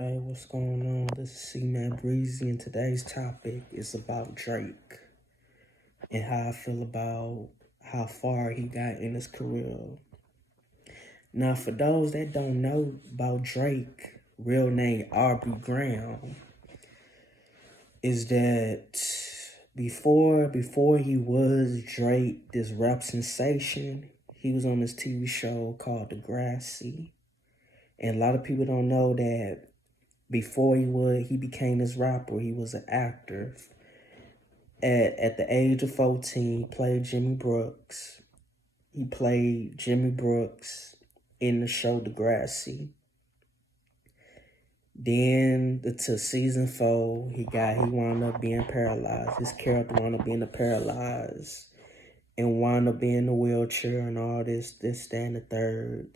Hey, what's going on? This is C-Man Breezy, and today's topic is about Drake and how I feel about how far he got in his career. Now, for those that don't know about Drake, real name Aubrey Graham, is that before he was Drake, this rap sensation, he was on this TV show called Degrassi, and a lot of people don't know that before he became this rapper, he was an actor. At the age of 14, played Jimmy Brooks. He played Jimmy Brooks in the show Degrassi. Then to season 4, he wound up being paralyzed. His character wound up being paralyzed and wound up being in a wheelchair and all this, that, and the third.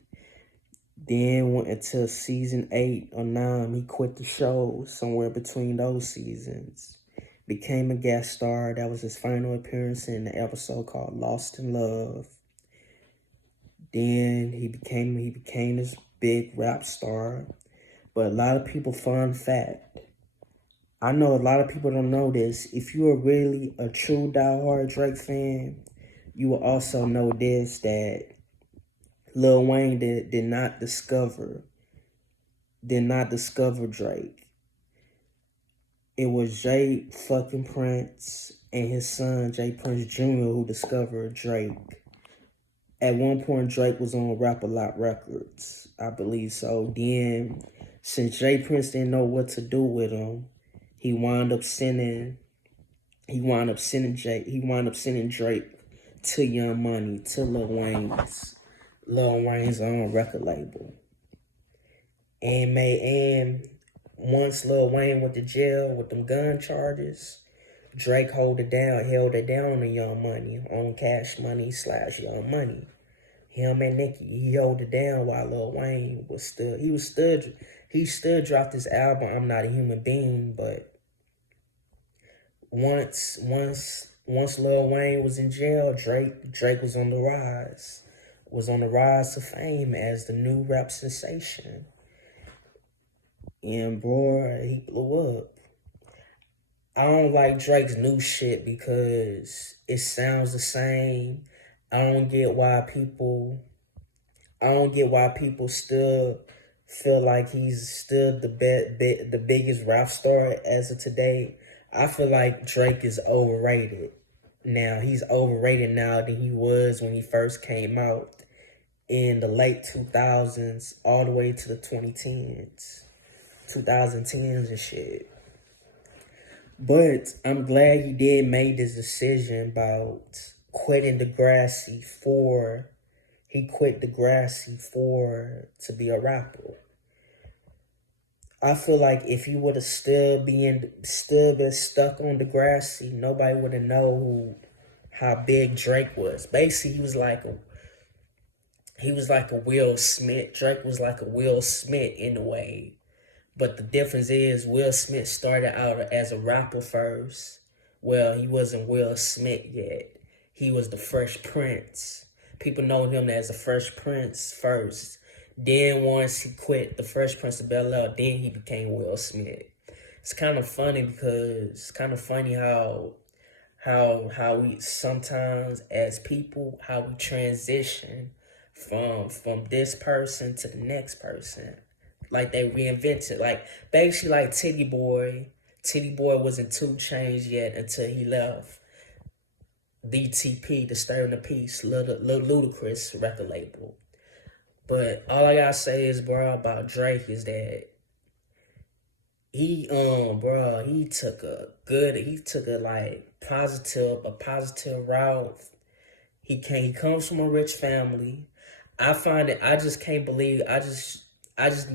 Then went until season 8 or 9, he quit the show somewhere between those seasons. Became a guest star. That was his final appearance in the episode called Lost in Love. Then he became this big rap star. But a lot of people, fun fact, I know a lot of people don't know this. If you are really a true diehard Drake fan, you will also know this, that Lil Wayne did not discover Drake. It was Jay fucking Prince and his son Jay Prince Jr. who discovered Drake. At one point, Drake was on Rap A Lot Records, I believe so. Then, since Jay Prince didn't know what to do with him, he wound up sending Drake to Young Money, to Lil Wayne's own record label. And once Lil Wayne went to jail with them gun charges, Drake held it down on Young Money, on Cash Money / Young Money. Him and Nicki, he held it down while Lil Wayne he still dropped his album, I'm Not a Human Being, but once Lil Wayne was in jail, Drake was on the rise. Was on the rise to fame as the new rap sensation. And boy, he blew up. I don't like Drake's new shit because it sounds the same. I don't get why people still feel like he's still the biggest rap star as of today. I feel like Drake is overrated. Now, he's overrated now than he was when he first came out in the late 2000s all the way to the 2010s and shit. But I'm glad he did make this decision about quitting Degrassi to be a rapper. I feel like if he would have still been stuck on Degrassi, nobody would have known how big Drake was. Basically, he was like a Will Smith. Drake was like a Will Smith in a way. But the difference is Will Smith started out as a rapper first. Well, he wasn't Will Smith yet. He was the Fresh Prince. People know him as the Fresh Prince first. Then once he quit the Fresh Prince of Bel-Air, then he became Will Smith. It's kind of funny how we sometimes as people, how we transition from this person to the next person. Like they reinvented, like basically like Titty Boy. Titty Boy wasn't 2 Chainz yet until he left DTP, the Stir in the Peace, Ludacris record label. But all I gotta say is, bro, about Drake is that he took a positive route. He comes from a rich family. I find it, I just can't believe, I just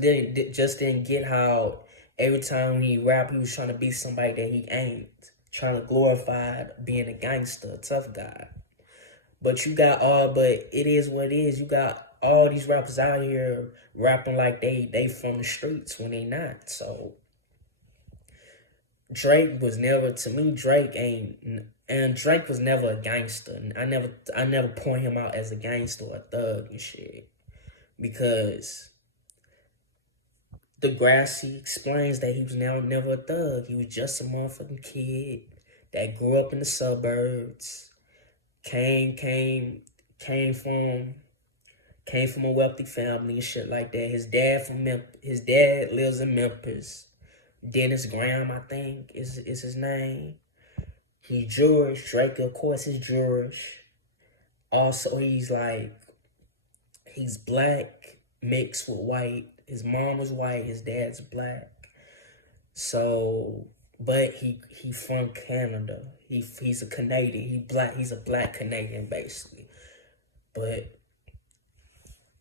didn't get how every time he rap, he was trying to be somebody that he ain't. Trying to glorify being a gangster, a tough guy. But it is what it is. You got all these rappers out here rapping like they from the streets when they not. So Drake was never, to me, Drake was never a gangster. I never point him out as a gangster or a thug and shit. Because Degrassi explains that he was now never a thug. He was just a motherfucking kid that grew up in the suburbs, came came came from came from a wealthy family and shit like that. His dad lives in Memphis. Dennis Graham, I think, is his name. He's Jewish. Drake, of course, is Jewish. Also, he's black mixed with white. His mom is white. His dad's black. So, but he from Canada. He's a Canadian. He's a black Canadian basically. But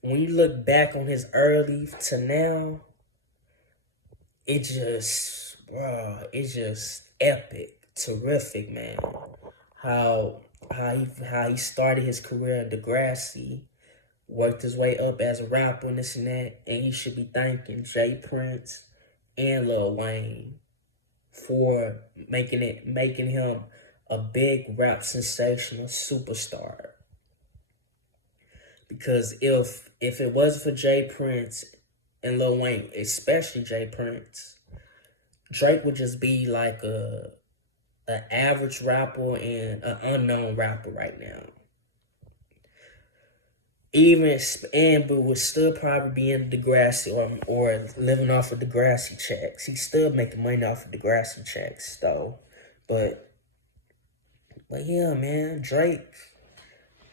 when you look back on his early to now, it's just epic, terrific, man. How he started his career in Degrassi, worked his way up as a rapper and this and that, and he should be thanking Jay Prince and Lil Wayne for making him a big rap sensational superstar. Because if it wasn't for Jay Prince and Lil Wayne, especially Jay Prince, Drake would just be like an average rapper and an unknown rapper right now. But would still probably be in Degrassi or living off of Degrassi checks. He's still making money off of Degrassi checks though. But yeah, man, Drake.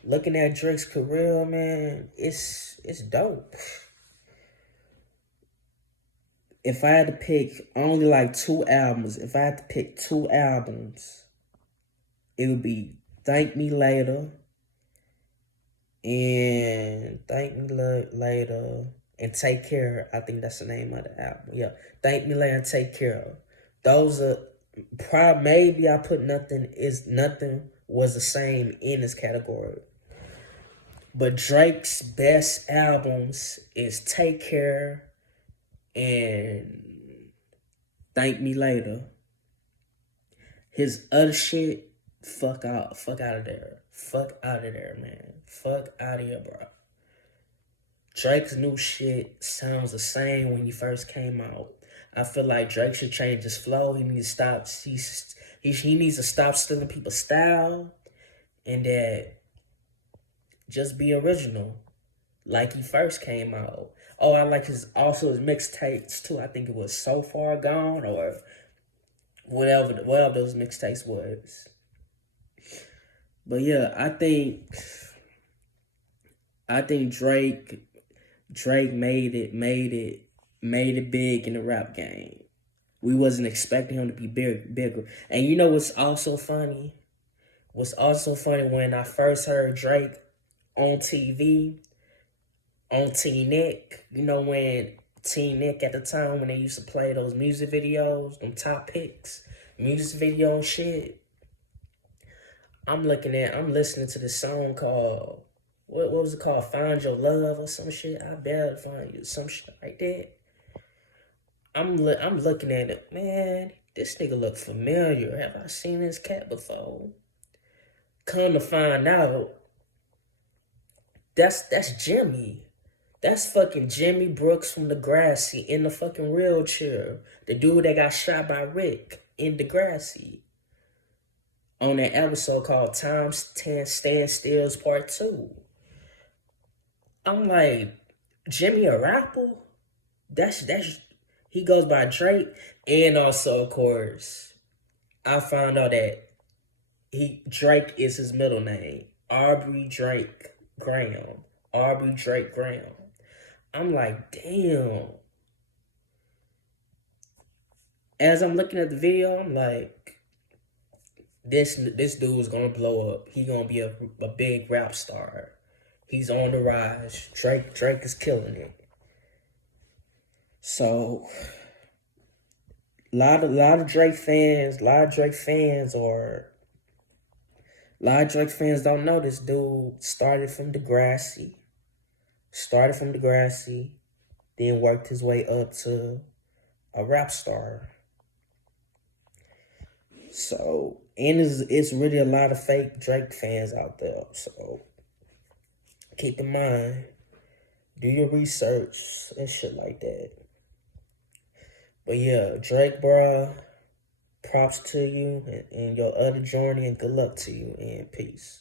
Looking at Drake's career, man, it's dope. If I had to pick only like 2 albums, it would be Thank Me Later and Take Care. I think that's the name of the album. Yeah, Thank Me Later and Take Care. Those are maybe I put Nothing Was the Same in this category. But Drake's best albums is Take Care and Thank Me Later. His other shit, fuck out of there. Fuck out of there, man. Fuck out of here, bro. Drake's new shit sounds the same when he first came out. I feel like Drake should change his flow. He needs to stop. He needs to stop stealing people's style, and that just be original, like he first came out. Oh, I like his mixtapes too. I think it was So Far Gone or whatever those mixtapes was. But yeah, I think Drake made it big in the rap game. We wasn't expecting him to be bigger. And you know what's also funny? When I first heard Drake on TV, on T-Nick, you know when T-Nick at the time when they used to play those music videos, them top picks, music video and shit. I'm listening to this song called, what was it called? Find Your Love or some shit. I better find you, some shit like that. I'm looking at it, man, this nigga look familiar. Have I seen this cat before? Come to find out, that's Jimmy. That's fucking Jimmy Brooks from Degrassi in the fucking wheelchair. The dude that got shot by Rick in Degrassi. On that episode called Time 10 Stand Stills Part 2. I'm like, Jimmy a rapper? He goes by Drake. And also, of course, I found out that Drake is his middle name. Aubrey Graham. I'm like, damn. As I'm looking at the video, I'm like, this dude is gonna blow up. He gonna be a big rap star. He's on the rise. Drake is killing it. So, a lot of Drake fans don't know this dude started from Degrassi, then worked his way up to a rap star. So, and it's really a lot of fake Drake fans out there. So, keep in mind, do your research and shit like that. But yeah, Drake, bro, props to you and your other journey, and good luck to you, and peace.